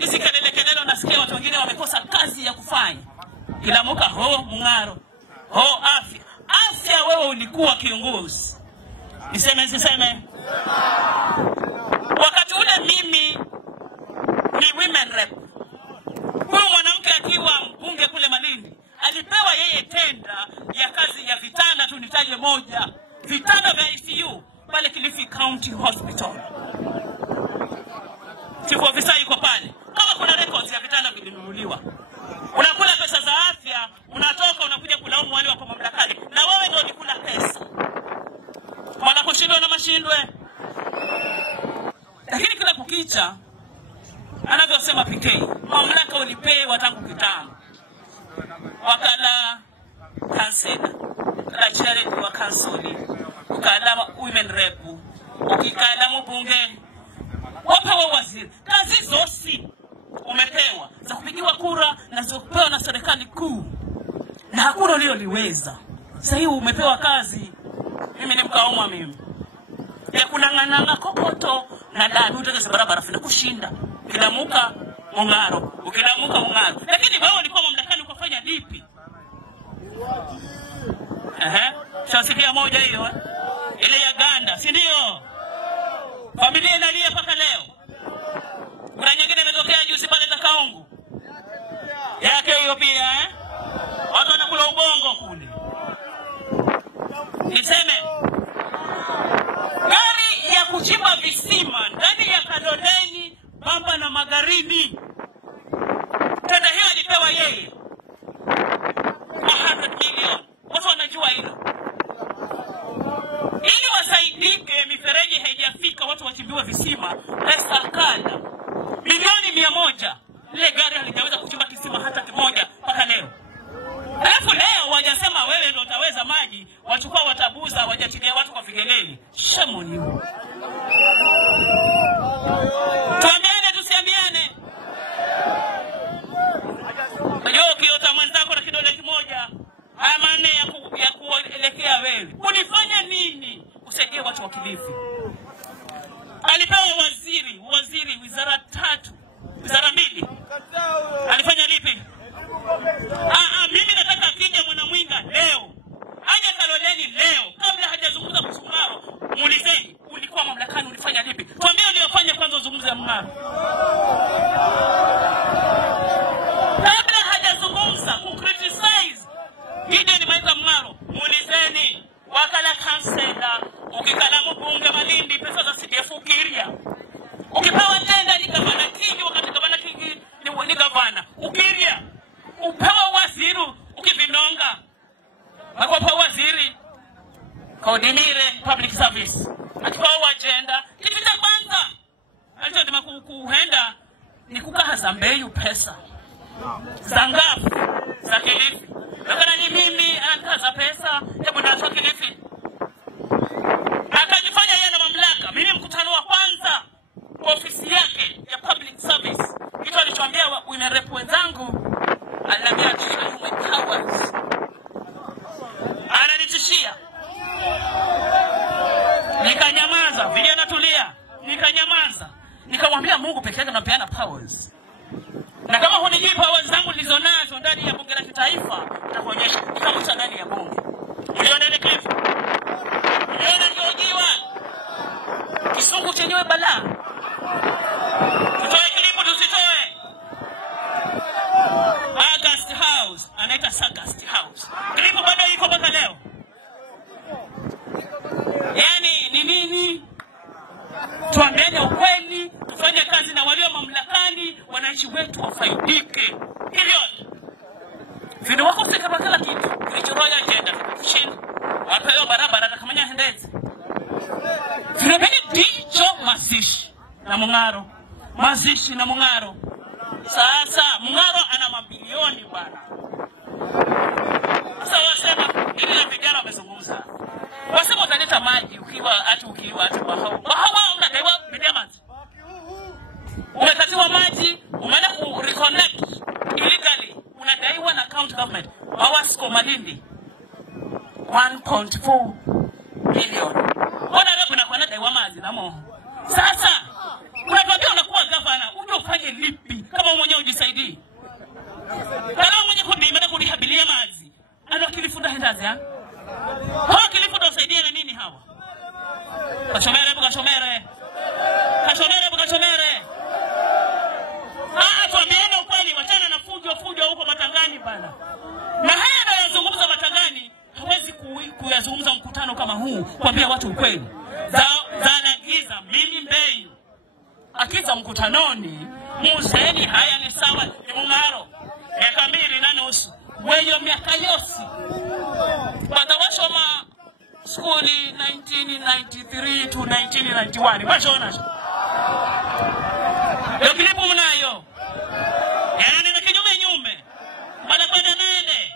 hizi kelele unasikia watu wengine wamekosa kazi ya kufanya. Kilamuka ho Mung'aro, ho afya. Afya wewe ulikuwa kiongozi. Niseme. Wakati ule mimi ni women rep. Huyu mwanamke akiwa mbunge kule Malindi, alipewa yeye tenda ya kazi ya vitanda tu nitaje moja. Vitanda vya ICU pale Kilifi County Hospital. Chief officer yuko pale. Kama kuna records ya vitanda vilinunuliwa. Unakula pesa za afya, unatoka unakuja kulaumu wale wako mamlakani. Na wewe ndio ulikula pesa. Mwana kushindwa na mashindwe. Lakini kila kukicha anavyosema PK, mamlaka ulipewa tangu kitambo. Wakala kansela, la charity wa kansoli, ukala women rep, ukikala mbunge, wapewa waziri. Kazi zote umepewa za kupigiwa kura na za kupewa na serikali kuu. Na hakuna ulioliweza. Sasa hivi umepewa kazi. Mimi ni mkaomwa mimi. Ya kunang'ananga kokoto na dadu utakaza barabara fina kushinda. Kilamuka Mung'aro, ukilamuka Mung'aro. Lakini wewe ulikuwa mamlakani ukafanya lipi? Shasikia moja hiyo. Ile ya Ganda, si ndio? Familia inalia mpaka leo. Kuna nyingine imetokea juzi pale za Kaungu. Yake hiyo pia watu wanakula ubongo kule. Niseme gari ya kuchimba visima ndani ya Kaloleni, Bamba na Magarini. Tenda hiyo alipewa yeye 100 million. Watu wanajua hilo. Ili wasaidike mifereji haijafika watu wachimbiwe visima, pesa kala milioni 100. Ile gari halijaweza kuchimba kisima hata kimoja mpaka leo. Alafu leo wajasema wewe ndio utaweza maji, wachukua watabuza, wajatilia watu kwa vigeleli. Shamo ni huo. Tuambiane tusiambiane. Najua ukiota mwenzako na kidole kimoja, haya manne ya kuelekea wewe. Unifanya nini usaidie watu wa Kilifi? Alipewa waziri wizara 3, wizara 2. Alifanya lipi? Mimi nataka akija Mwanamwinga leo. Aje Kaloleni leo kabla hajazungumza kuhusu Mung'aro. Muulizeni ulikuwa mamlakani ulifanya lipi? Tuambie uliyofanya kwanza uzungumze Mung'aro. Kabla hajazungumza ku-criticize Gideon Maitha Mung'aro, muulizeni wakala kansela, ukikala mbunge Malindi pesa za CDF ukiria. Ukipewa tenda ni gavana Kingi, wakati gavana Kingi ni gavana. Ukiria. Upewa waziri ukivinonga. Wakopa waziri Kaudimire public service. Akipewa agenda kitu cha kwanza alichodima kuhenda ni kukahaza Mbeyu pesa zangafu za Kilifi. Lakini ni mimi anakaza pesa hebu na za Kilifi. Akajifanya yeye na mamlaka. Mimi mkutano wa kwanza ofisi yake ya public service, kitu alichoambia women rep wenzangu, aliniambia human powers. Ananitishia. Nikanyamaza, vijana tulia. Nikanyamaza. Nikamwambia Mungu pekee yake anapeana powers. Na kama hunijui powers zangu nilizonazo ndani ya bunge la kitaifa, nitakuonyesha. Nikamuta ndani ya bunge. Uliona ile clip? Uliona njojiwa? Kisungu chenyewe balaa. Tutoe klipu tusitoe. August House, anaita Sagast House. Klipu bado iko mpaka leo. Yani ni nini? Tuambiane ukweli, tufanye kazi na walio mamlakani, wananchi wetu wafaidike. Hivyo video wako sika bakala kitu kilichoroya agenda kushinda wapewa barabara na kamanya hendezi. Tunapeni dicho mazishi na Mung'aro. Mazishi na Mung'aro. Sasa Mung'aro ana mabilioni bwana. Sasa wasema ili na vijana wamezungumza. Wasema utaleta maji ukiwa Bahawa unadaiwa midamati. Umekatiwa maji, umeenda ku reconnect illegally, unadaiwa na county government. Awasco Malindi 1.4 billion. Ona leo kuna kwa daiwa maji na moho. Sasa unatuambia unakuwa gavana, uje ufanye lipi? kuambia watu ukweli. Zanagiza mimi Mbeyu akiza mkutanoni muzeni haya ni sawa ni Mung'aro miaka 2.5 weyo miaka yosi badawashoma skuli 1993 to 1991 washona yo kilipu mnayo yani na kinyume bala kwenda nene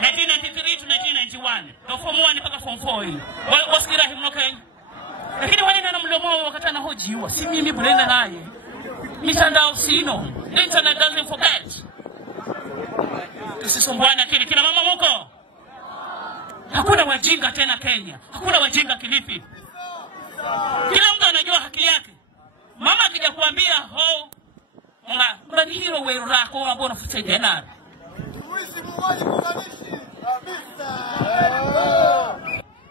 1993 to 1991 do form 1 mpaka form 4 wasikira himno Kenya. Lakini wale na mlomo wakati anahojiwa si mimi bulenda naye mitandao sino, the internet doesn't forget. Tusisumbuana kina mama mko. Hakuna wajinga tena Kenya, hakuna wajinga Kilifi. Kila mtu anajua haki yake. Mama akija kuambia ho mbani hilo wewe rako ambao unafuta dinar.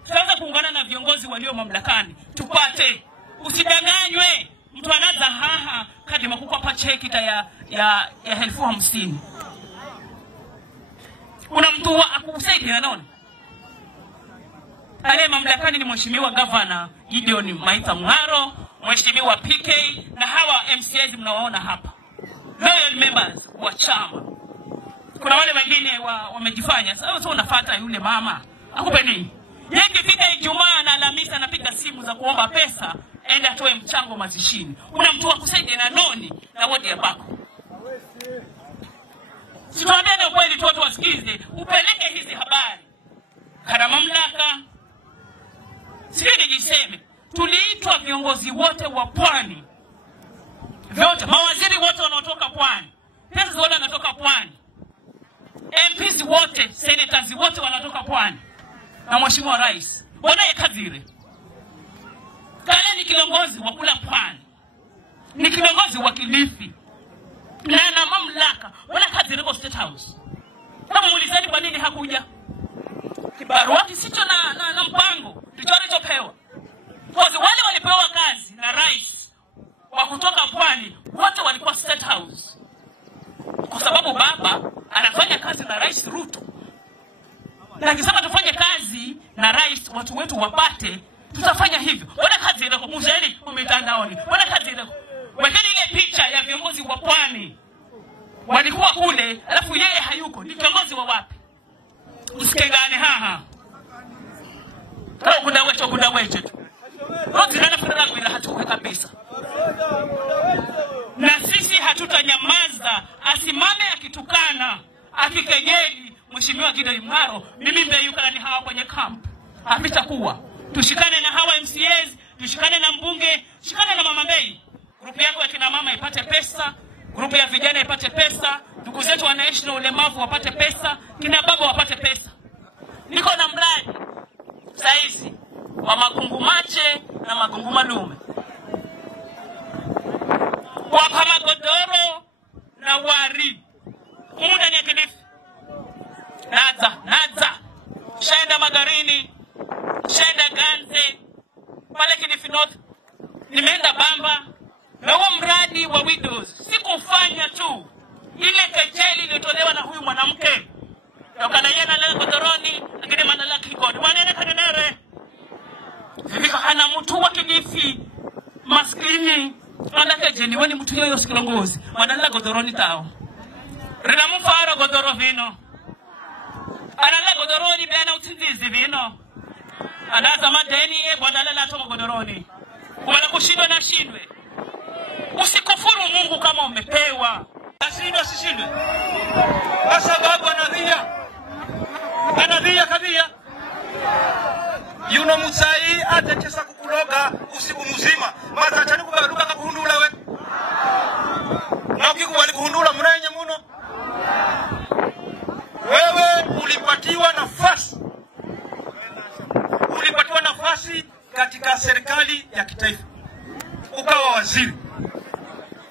Sasa kuungana na viongozi walio mamlakani tupate, usidanganywe. Mtu anaza haha kadi makuko pa cheki ya 50,000. Una mtu akusaidia anaona. Ale mamlakani ni mheshimiwa governor Gideon Maitha Mung'aro, mheshimiwa PK na hawa MCAs mnawaona hapa. Loyal members wa chama. Kuna wale wengine wamejifanya. Sasa unafuata yule mama. Akupe nini? Yeye kifika Ijumaa na Alhamisi anapiga simu za kuomba pesa enda atoe mchango mazishini. Una mtu akusaidia na noni na wodi ya bako. Sikwambia na kweli tu watu wasikize, upeleke hizi habari. Kana mamlaka. Sisi nijiseme, tuliitwa viongozi wote wa Pwani. Wote, mawaziri wote wanaotoka Pwani. Pesa zote wanatoka Pwani. MPs wote, senators wote wanatoka Pwani. Na mheshimiwa rais, bwana Yakazire. Kale ni kiongozi wa kula Pwani. Ni kiongozi wa Kilifi. Na mamlaka, wala Kazire kwa State House. Kama muulizani kwa nini hakuja? Kibarua kisicho na mpango, tulichopewa. Kwa wale walipewa kazi na rais wa kutoka Pwani, wote walikuwa State House. Kwa sababu baba anafanya kazi na Rais Ruto. Na akisema tufanye kazi na rais watu wetu wapate, tutafanya hivyo. Wana kazi ile kwa muzeni kwa mitandaoni. Wana kazi ile. Wekeni ile picha ya viongozi wa Pwani. Walikuwa kule, alafu yeye hayuko. Ni kiongozi wa wapi? Usikengane haha. Kama kuna wecho tu. Rozi na nafura bila hatuwe kabisa. Na sisi hatutanyamaza. Asimame akitukana, akikejeli mheshimiwa Gideon Mung'aro, mimi Mbeyu kana ni hawa kwenye camp. Hamitakuwa. Tushikane na hawa MCAs, tushikane na mbunge, shikane na mama Mbeyu. Grupu yako ya kina mama ipate pesa, grupu ya vijana ipate pesa, ndugu zetu wanaishi na ulemavu wapate pesa, kina baba wapate pesa. Niko na mradi saizi wa Magungu Mache na Magungu Malume. Kwa kama godoro na wari. Muda ni Kilifi. Naza. Shaenda Magarini, shaenda Ganze, pale Kilifi North. Nimeenda Bamba. Na huo mradi wa widows sikufanya tu. Ile kejeli ilitolewa na huyu mwanamke. Tokana yeye na leo godoroni, lakini manala kikodi. Mwanene kanenere. Vivika hana mtu wa Kilifi maskini. Andake jeni wani mtu yoyo sikilongozi. Manala godoroni tao. Rina mfaro godoro vino. Anala godoroni bena utindizi vino. Anaza madeni bwana la tomo godoroni. Wala kushindwa na shindwe. Usikufuru Mungu kama umepewa. Asishindwe. Kwa sababu anadhia kabia. Yuno Musai atachesa kukuloga usiku mzima. Maza chani kubaruka kuhundula we. Na ukikubali kuhundula mnenye muno. Wewe ulipatiwa nafasi katika serikali ya kitaifa.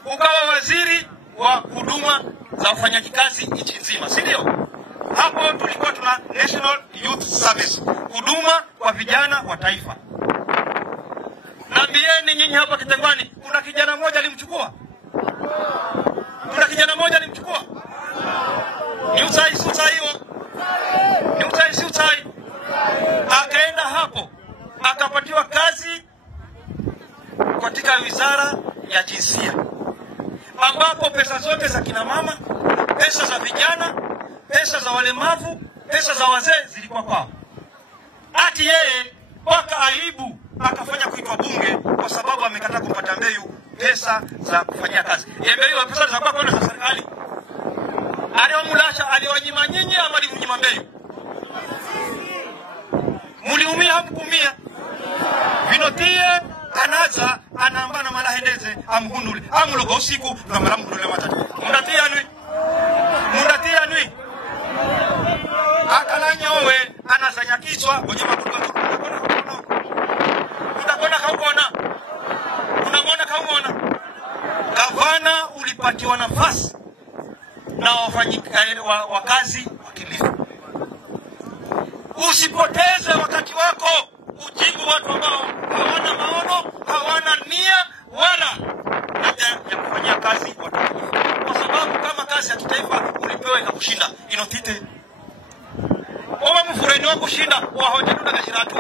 Ukawa waziri wa huduma za ufanyaji kazi nchi nzima, si ndio? Hapo tulikuwa tuna National Youth Service, huduma kwa vijana wa taifa. Naambieni nyinyi hapa Kitengwani, kuna kijana mmoja alimchukua? Ni utai. Akaenda hapo ambapo pesa zote za kina mama, pesa za vijana, pesa za walemavu, pesa za wazee zilikuwa kwao. Ati yeye mpaka aibu akafanya kuitwa bunge kwa sababu amekataa kupata Mbeyu pesa za kufanyia kazi. Mbeyu pesa za kwenda za serikali. Aliwamulasha, aliwanyima nyinyi ama alimunyima Mbeyu? Muliumia hamkumia? Vinotie anaza anaambana malahendeze amhundule amulogo usiku na maramhundule matatu. Mundatia nui akalanya owe anazanya kichwa kwenye makutu. Unamona kaumona. Gavana ulipatiwa nafasi na wakazi wakilifu. Usipoteze wakati wako ujibu watu ambao hawana maono, hawana nia wala haja ya kufanyia kazi watakatifu. Kwa sababu kama kazi ya kitaifa ulipewa ikakushinda, inotite owa mfureni wa kushinda wahoja tuna gashiratu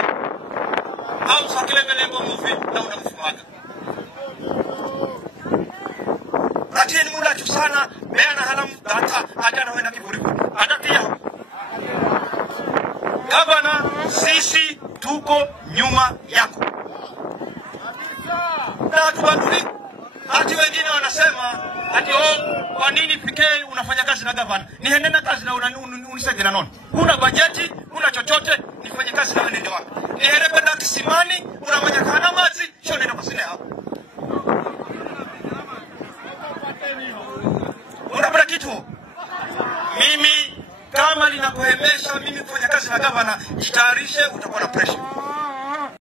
au sakile melengo mufi na unamfumaga. Atie ni mula chusana meana halam data ajana wena kiburiku adatia. Gavana, sisi tuko nyuma yako. Na tubaduli. Ati wengine wanasema ati kwa nini PK unafanya kazi na gavana? Niende na kazi na unisaidie na nono. Una bajeti, una chochote, nifanye kazi na wewe ndio wapi? Niende kwenda kisimani, unafanya kana maji, sio nenda kusine hapo. Unapata kitu? Mimi kama linakuhemesha mimi kufanya kazi na gavana, jitayarishe, utakuwa na pressure.